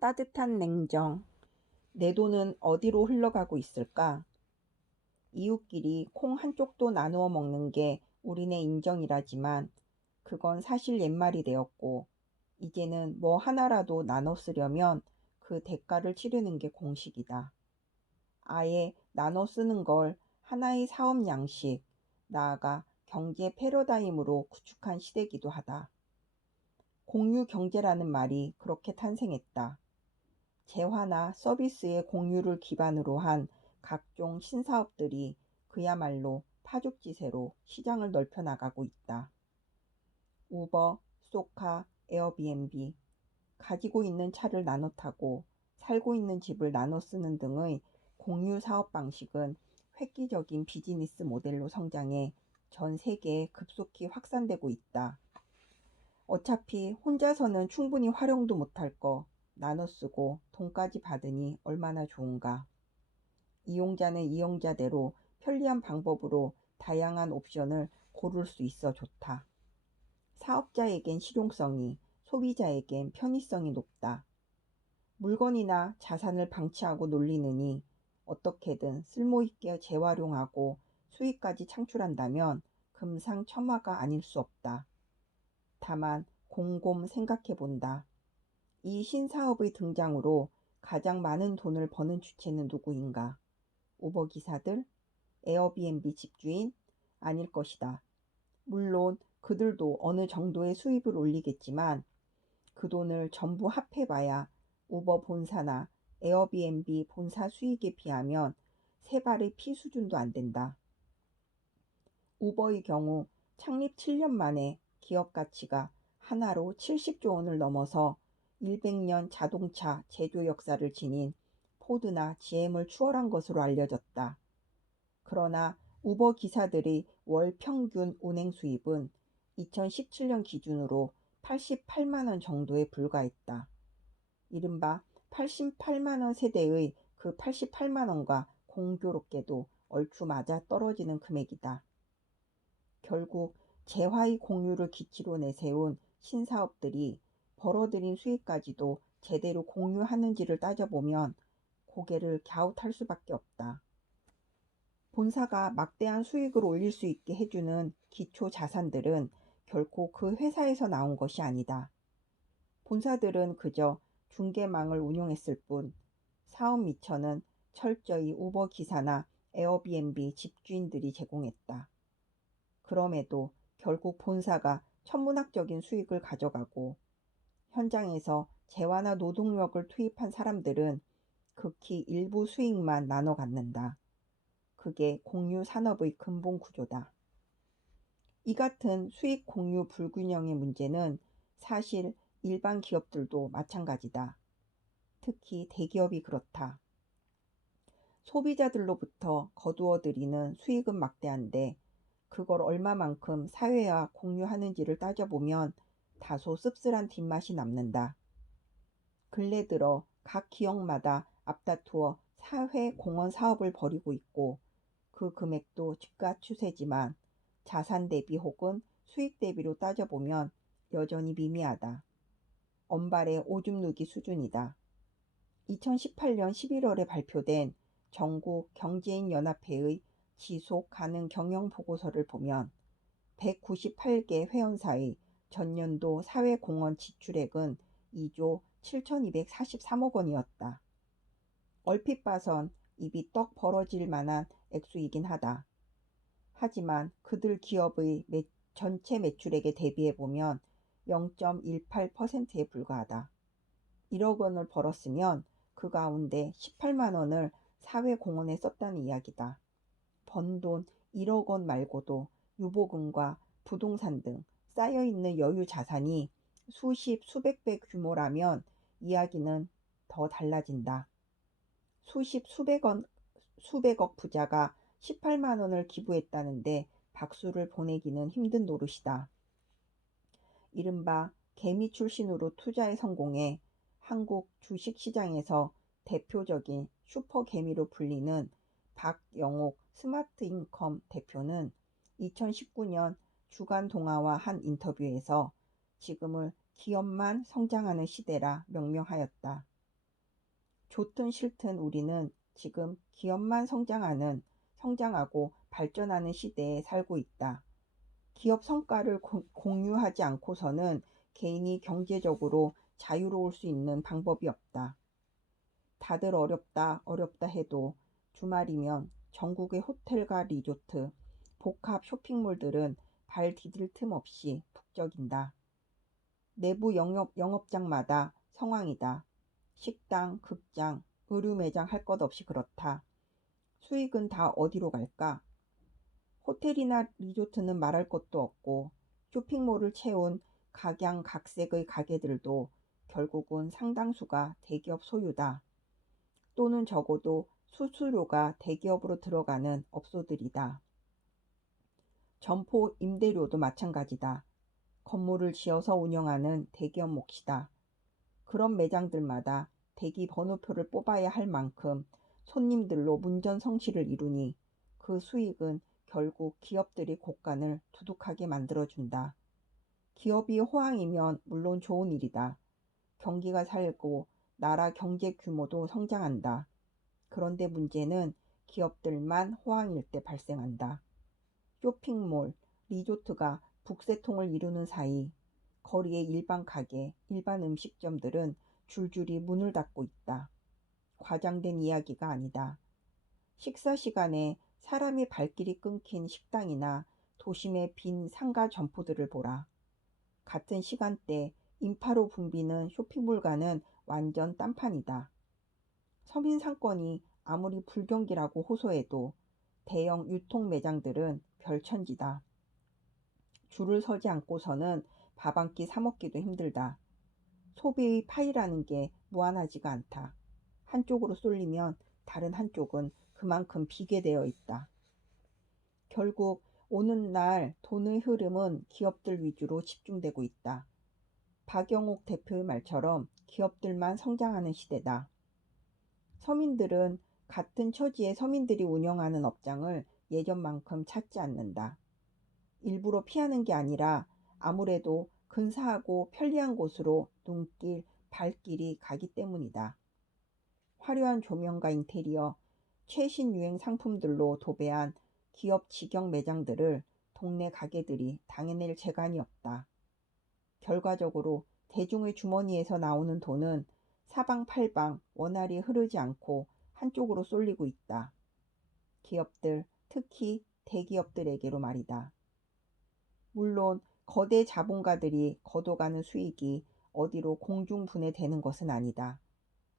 따뜻한 냉정. 내 돈은 어디로 흘러가고 있을까? 이웃끼리 콩 한쪽도 나누어 먹는 게 우리네 인정이라지만 그건 사실 옛말이 되었고 이제는 뭐 하나라도 나눠 쓰려면 그 대가를 치르는 게 공식이다. 아예 나눠 쓰는 걸 하나의 사업 양식, 나아가 경제 패러다임으로 구축한 시대기도 하다. 공유 경제라는 말이 그렇게 탄생했다. 재화나 서비스의 공유를 기반으로 한 각종 신사업들이 그야말로 파죽지세로 시장을 넓혀 나가고 있다. 우버, 소카, 에어비앤비, 가지고 있는 차를 나눠 타고 살고 있는 집을 나눠 쓰는 등의 공유 사업 방식은 획기적인 비즈니스 모델로 성장해 전 세계에 급속히 확산되고 있다. 어차피 혼자서는 충분히 활용도 못할 거 나눠 쓰고 돈까지 받으니 얼마나 좋은가. 이용자는 이용자대로 편리한 방법으로 다양한 옵션을 고를 수 있어 좋다. 사업자에겐 실용성이, 소비자에겐 편의성이 높다. 물건이나 자산을 방치하고 놀리느니 어떻게든 쓸모있게 재활용하고 수익까지 창출한다면 금상첨화가 아닐 수 없다. 다만 곰곰 생각해 본다. 이 신사업의 등장으로 가장 많은 돈을 버는 주체는 누구인가? 우버 기사들? 에어비앤비 집주인? 아닐 것이다. 물론 그들도 어느 정도의 수입을 올리겠지만 그 돈을 전부 합해봐야 우버 본사나 에어비앤비 본사 수익에 비하면 세 발의 피 수준도 안 된다. 우버의 경우 창립 7년 만에 기업 가치가 하나로 70조 원을 넘어서 100년 자동차 제조 역사를 지닌 포드나 GM을 추월한 것으로 알려졌다. 그러나 우버 기사들의 월 평균 운행 수입은 2017년 기준으로 88만원 정도에 불과했다. 이른바 88만원 세대의 그 88만원과 공교롭게도 얼추 맞아 떨어지는 금액이다. 결국 재화의 공유를 기치로 내세운 신사업들이 벌어들인 수익까지도 제대로 공유하는지를 따져보면 고개를 갸웃할 수밖에 없다. 본사가 막대한 수익을 올릴 수 있게 해주는 기초 자산들은 결코 그 회사에서 나온 것이 아니다. 본사들은 그저 중개망을 운용했을 뿐 사업 미천은 철저히 우버 기사나 에어비앤비 집주인들이 제공했다. 그럼에도 결국 본사가 천문학적인 수익을 가져가고 현장에서 재화나 노동력을 투입한 사람들은 극히 일부 수익만 나눠 갖는다. 그게 공유 산업의 근본 구조다. 이 같은 수익 공유 불균형의 문제는 사실 일반 기업들도 마찬가지다. 특히 대기업이 그렇다. 소비자들로부터 거두어들이는 수익은 막대한데 그걸 얼마만큼 사회와 공유하는지를 따져보면 다소 씁쓸한 뒷맛이 남는다. 근래 들어 각 기업마다 앞다투어 사회 공헌 사업을 벌이고 있고 그 금액도 즉각 추세지만 자산 대비 혹은 수익 대비로 따져보면 여전히 미미하다. 언발의 오줌 누기 수준이다. 2018년 11월에 발표된 전국 경제인 연합회의 지속 가능 경영 보고서를 보면 198개 회원사의 전년도 사회공헌 지출액은 2조 7,243억 원이었다. 얼핏 봐선 입이 떡 벌어질 만한 액수이긴 하다. 하지만 그들 기업의 매, 전체 매출액에 대비해 보면 0.18%에 불과하다. 1억 원을 벌었으면 그 가운데 18만 원을 사회공헌에 썼다는 이야기다. 번 돈 1억 원 말고도 유보금과 부동산 등 쌓여 있는 여유 자산이 수십, 수백 배 규모라면 이야기는 더 달라진다. 수십, 수백 원, 수백억 부자가 18만 원을 기부했다는데 박수를 보내기는 힘든 노릇이다. 이른바 개미 출신으로 투자에 성공해 한국 주식시장에서 대표적인 슈퍼 개미로 불리는 박영옥 스마트 인컴 대표는 2019년 주간 동아와 한 인터뷰에서 지금을 기업만 성장하는 시대라 명명하였다. 좋든 싫든 우리는 지금 기업만 성장하는, 성장하고 발전하는 시대에 살고 있다. 기업 성과를 고, 공유하지 않고서는 개인이 경제적으로 자유로울 수 있는 방법이 없다. 다들 어렵다, 어렵다 해도 주말이면 전국의 호텔과 리조트, 복합 쇼핑몰들은 발 디딜 틈 없이 북적인다. 내부 영업, 영업장마다 성황이다. 식당, 극장, 의류 매장 할 것 없이 그렇다. 수익은 다 어디로 갈까? 호텔이나 리조트는 말할 것도 없고 쇼핑몰을 채운 각양각색의 가게들도 결국은 상당수가 대기업 소유다. 또는 적어도 수수료가 대기업으로 들어가는 업소들이다. 점포 임대료도 마찬가지다. 건물을 지어서 운영하는 대기업 몫이다. 그런 매장들마다 대기 번호표를 뽑아야 할 만큼 손님들로 문전성시를 이루니 그 수익은 결국 기업들이 곳간을 두둑하게 만들어준다. 기업이 호황이면 물론 좋은 일이다. 경기가 살고 나라 경제 규모도 성장한다. 그런데 문제는 기업들만 호황일 때 발생한다. 쇼핑몰, 리조트가 북새통을 이루는 사이 거리의 일반 가게, 일반 음식점들은 줄줄이 문을 닫고 있다. 과장된 이야기가 아니다. 식사 시간에 사람의 발길이 끊긴 식당이나 도심의 빈 상가 점포들을 보라. 같은 시간대 인파로 붐비는 쇼핑몰과는 완전 딴판이다. 서민 상권이 아무리 불경기라고 호소해도 대형 유통 매장들은 별천지다. 줄을 서지 않고서는 밥 한 끼 사먹기도 힘들다. 소비의 파이라는 게 무한하지가 않다. 한쪽으로 쏠리면 다른 한쪽은 그만큼 비게 되어 있다. 결국 오는 날 돈의 흐름은 기업들 위주로 집중되고 있다. 박영옥 대표의 말처럼 기업들만 성장하는 시대다. 서민들은 같은 처지의 서민들이 운영하는 업장을 예전만큼 찾지 않는다. 일부러 피하는 게 아니라 아무래도 근사하고 편리한 곳으로 눈길, 발길이 가기 때문이다. 화려한 조명과 인테리어, 최신 유행 상품들로 도배한 기업 직영 매장들을 동네 가게들이 당해낼 재간이 없다. 결과적으로 대중의 주머니에서 나오는 돈은 사방팔방 원활히 흐르지 않고 한쪽으로 쏠리고 있다. 기업들, 특히 대기업들에게로 말이다. 물론 거대 자본가들이 거둬가는 수익이 어디로 공중분해되는 것은 아니다.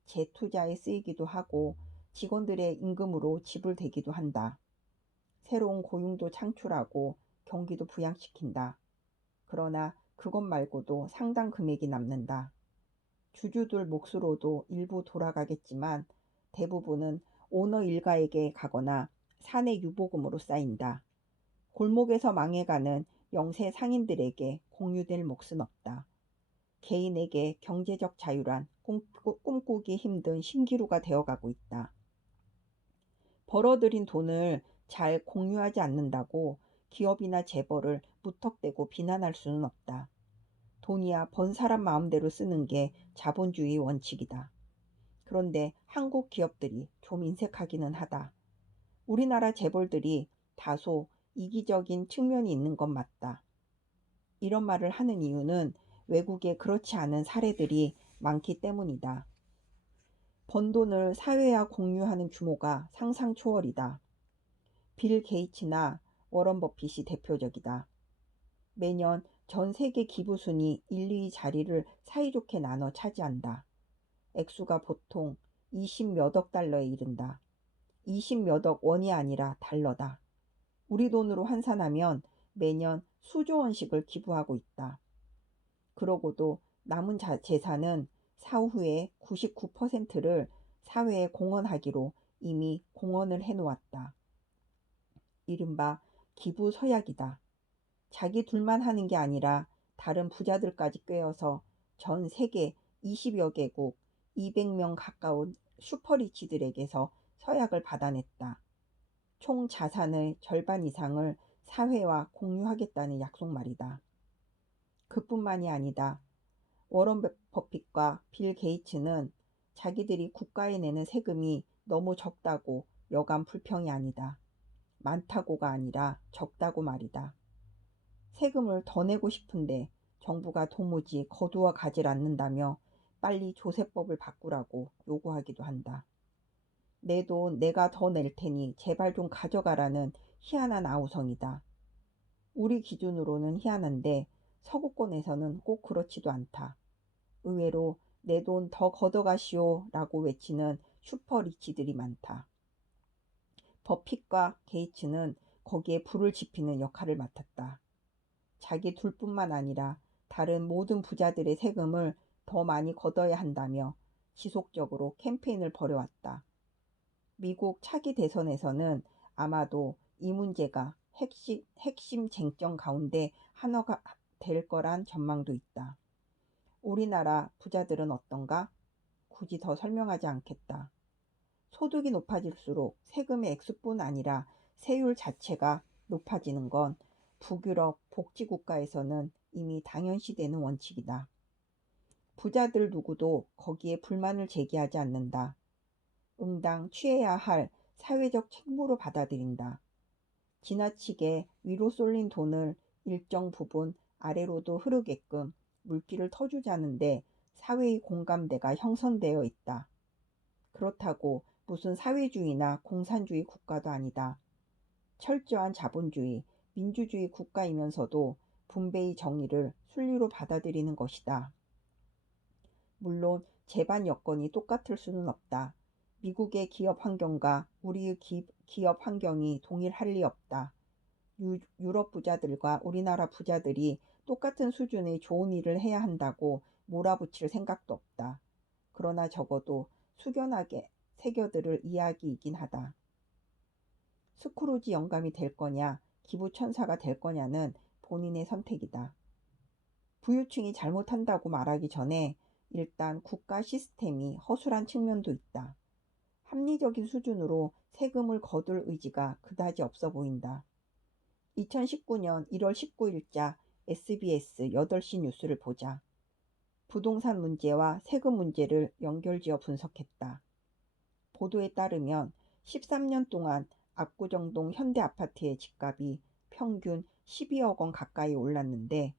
재투자에 쓰이기도 하고 직원들의 임금으로 지불되기도 한다. 새로운 고용도 창출하고 경기도 부양시킨다. 그러나 그것 말고도 상당 금액이 남는다. 주주들 몫으로도 일부 돌아가겠지만 대부분은 오너 일가에게 가거나 사내 유보금으로 쌓인다. 골목에서 망해가는 영세 상인들에게 공유될 몫은 없다. 개인에게 경제적 자유란 꿈꾸 기 힘든 신기루가 되어가고 있다. 벌어들인 돈을 잘 공유하지 않는다고 기업이나 재벌을 무턱대고 비난할 수는 없다. 돈이야 번 사람 마음대로 쓰는 게 자본주의 원칙이다. 그런데 한국 기업들이 좀 인색하기는 하다. 우리나라 재벌들이 다소 이기적인 측면이 있는 건 맞다. 이런 말을 하는 이유는 외국에 그렇지 않은 사례들이 많기 때문이다. 번 돈을 사회와 공유하는 규모가 상상 초월이다. 빌 게이츠나 워런 버핏이 대표적이다. 매년 전 세계 기부 순위 1, 2위 자리를 사이좋게 나눠 차지한다. 액수가 보통 20몇억 달러에 이른다. 20몇억 원이 아니라 달러다. 우리 돈으로 환산하면 매년 수조 원씩을 기부하고 있다. 그러고도 남은 재산은 사후에 99%를 사회에 공헌하기로 이미 공헌을 해놓았다. 이른바 기부 서약이다. 자기 둘만 하는 게 아니라 다른 부자들까지 꿰어서 전 세계 20여 개국 200명 가까운 슈퍼리치들에게서 서약을 받아냈다. 총 자산의 절반 이상을 사회와 공유하겠다는 약속 말이다. 그뿐만이 아니다. 워런 버핏과 빌 게이츠는 자기들이 국가에 내는 세금이 너무 적다고 여간 불평이 아니다. 많다고가 아니라 적다고 말이다. 세금을 더 내고 싶은데 정부가 도무지 거두어 가질 않는다며 빨리 조세법을 바꾸라고 요구하기도 한다. 내 돈 내가 더 낼 테니 제발 좀 가져가라는 희한한 아우성이다. 우리 기준으로는 희한한데 서구권에서는 꼭 그렇지도 않다. 의외로 내 돈 더 걷어가시오 라고 외치는 슈퍼리치들이 많다. 버핏과 게이츠는 거기에 불을 지피는 역할을 맡았다. 자기 둘뿐만 아니라 다른 모든 부자들의 세금을 더 많이 걷어야 한다며 지속적으로 캠페인을 벌여왔다. 미국 차기 대선에서는 아마도 이 문제가 핵심, 핵심 쟁점 가운데 하나가 될 거란 전망도 있다. 우리나라 부자들은 어떤가? 굳이 더 설명하지 않겠다. 소득이 높아질수록 세금의 액수뿐 아니라 세율 자체가 높아지는 건 북유럽 복지국가에서는 이미 당연시되는 원칙이다. 부자들 누구도 거기에 불만을 제기하지 않는다. 응당 취해야 할 사회적 책무로 받아들인다. 지나치게 위로 쏠린 돈을 일정 부분 아래로도 흐르게끔 물기를 터주자는데 사회의 공감대가 형성되어 있다. 그렇다고 무슨 사회주의나 공산주의 국가도 아니다. 철저한 자본주의, 민주주의 국가이면서도 분배의 정의를 순리로 받아들이는 것이다. 물론 재반 여건이 똑같을 수는 없다. 미국의 기업 환경과 우리의 기, 기업 환경이 동일할 리 없다. 유, 유럽 부자들과 우리나라 부자들이 똑같은 수준의 좋은 일을 해야 한다고 몰아붙일 생각도 없다. 그러나 적어도 숙연하게 새겨들을 이야기이긴 하다. 스크루지 영감이 될 거냐, 기부천사가 될 거냐는 본인의 선택이다. 부유층이 잘못한다고 말하기 전에 일단 국가 시스템이 허술한 측면도 있다. 합리적인 수준으로 세금을 거둘 의지가 그다지 없어 보인다. 2019년 1월 19일자 SBS 8시 뉴스를 보자. 부동산 문제와 세금 문제를 연결지어 분석했다. 보도에 따르면 13년 동안 압구정동 현대아파트의 집값이 평균 12억 원 가까이 올랐는데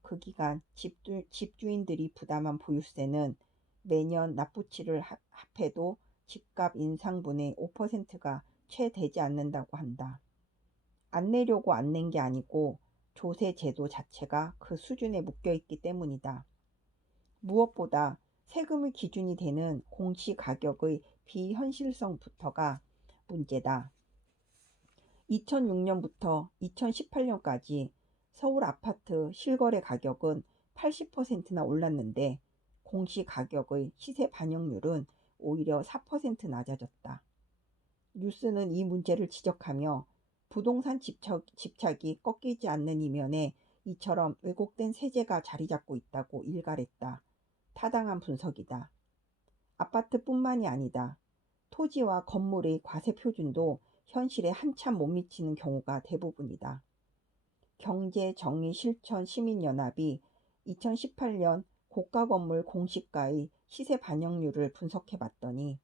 그 기간 집주, 집주인들이 부담한 보유세는 매년 납부치를 합해도 집값 인상분의 5%가 채 되지 않는다고 한다. 안 내려고 안 낸 게 아니고 조세 제도 자체가 그 수준에 묶여 있기 때문이다. 무엇보다 세금의 기준이 되는 공시 가격의 비현실성부터가 문제다. 2006년부터 2018년까지 서울 아파트 실거래 가격은 80%나 올랐는데 공시 가격의 시세 반영률은 오히려 4% 낮아졌다. 뉴스는 이 문제를 지적하며 부동산 집착, 집착이 꺾이지 않는 이면에 이처럼 왜곡된 세제가 자리 잡고 있다고 일갈했다. 타당한 분석이다. 아파트뿐만이 아니다. 토지와 건물의 과세 표준도 현실에 한참 못 미치는 경우가 대부분이다. 경제 정의 실천 시민연합이 2018년 고가 건물 공시가의 시세 반영률을 분석해 봤더니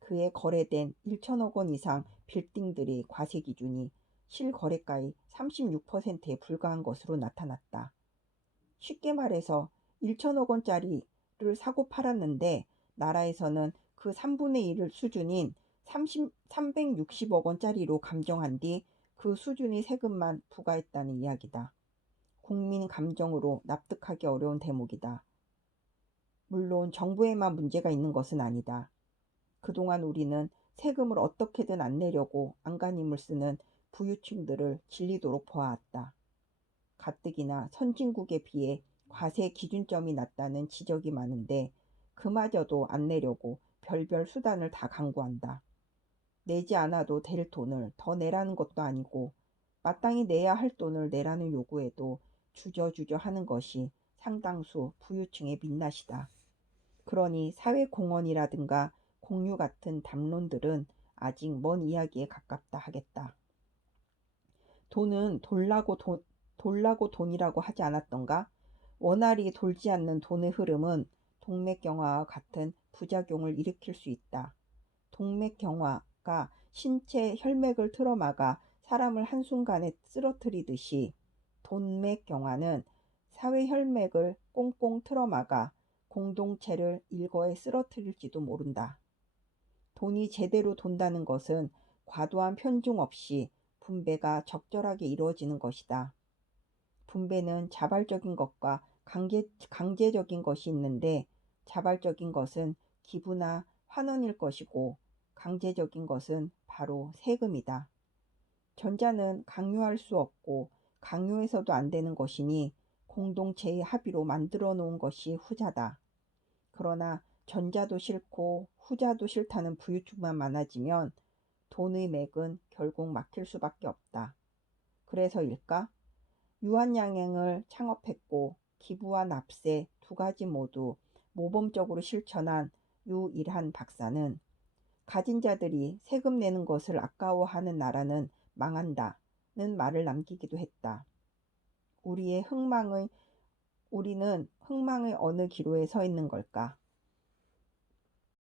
그에 거래된 1천억 원 이상 빌딩들의 과세 기준이 실거래가의 36%에 불과한 것으로 나타났다. 쉽게 말해서 1천억 원짜리를 사고 팔았는데 나라에서는 그 3분의 1을 수준인 30, 360억 원짜리로 감정한 뒤 그 수준의 세금만 부과했다는 이야기다. 국민 감정으로 납득하기 어려운 대목이다. 물론 정부에만 문제가 있는 것은 아니다. 그동안 우리는 세금을 어떻게든 안 내려고 안간힘을 쓰는 부유층들을 질리도록 보아왔다. 가뜩이나 선진국에 비해 과세 기준점이 낮다는 지적이 많은데 그마저도 안 내려고 별별 수단을 다 강구한다. 내지 않아도 될 돈을 더 내라는 것도 아니고 마땅히 내야 할 돈을 내라는 요구에도 주저주저 하는 것이 상당수 부유층의 민낯이다. 그러니 사회공헌이라든가 공유 같은 담론들은 아직 먼 이야기에 가깝다 하겠다. 돈은 돌라고 돈, 돌라고 돈이라고 하지 않았던가? 원활히 돌지 않는 돈의 흐름은 동맥경화와 같은 부작용을 일으킬 수 있다. 동맥경화가 신체 혈맥을 틀어막아 사람을 한순간에 쓰러뜨리듯이 돈맥경화는 사회 혈맥을 꽁꽁 틀어막아 공동체를 일거에 쓰러뜨릴지도 모른다. 돈이 제대로 돈다는 것은 과도한 편중 없이 분배가 적절하게 이루어지는 것이다. 분배는 자발적인 것과 강제, 강제적인 것이 있는데 자발적인 것은 기부나 환원일 것이고 강제적인 것은 바로 세금이다. 전자는 강요할 수 없고 강요해서도 안 되는 것이니 공동체의 합의로 만들어 놓은 것이 후자다. 그러나 전자도 싫고 후자도 싫다는 부유층만 많아지면 돈의 맥은 결국 막힐 수밖에 없다. 그래서일까? 유한양행을 창업했고 기부와 납세 두 가지 모두 모범적으로 실천한 유일한 박사는 가진 자들이 세금 내는 것을 아까워하는 나라는 망한다는 말을 남기기도 했다. 우리의 흥망의 우리는 흥망의 어느 기로에 서 있는 걸까?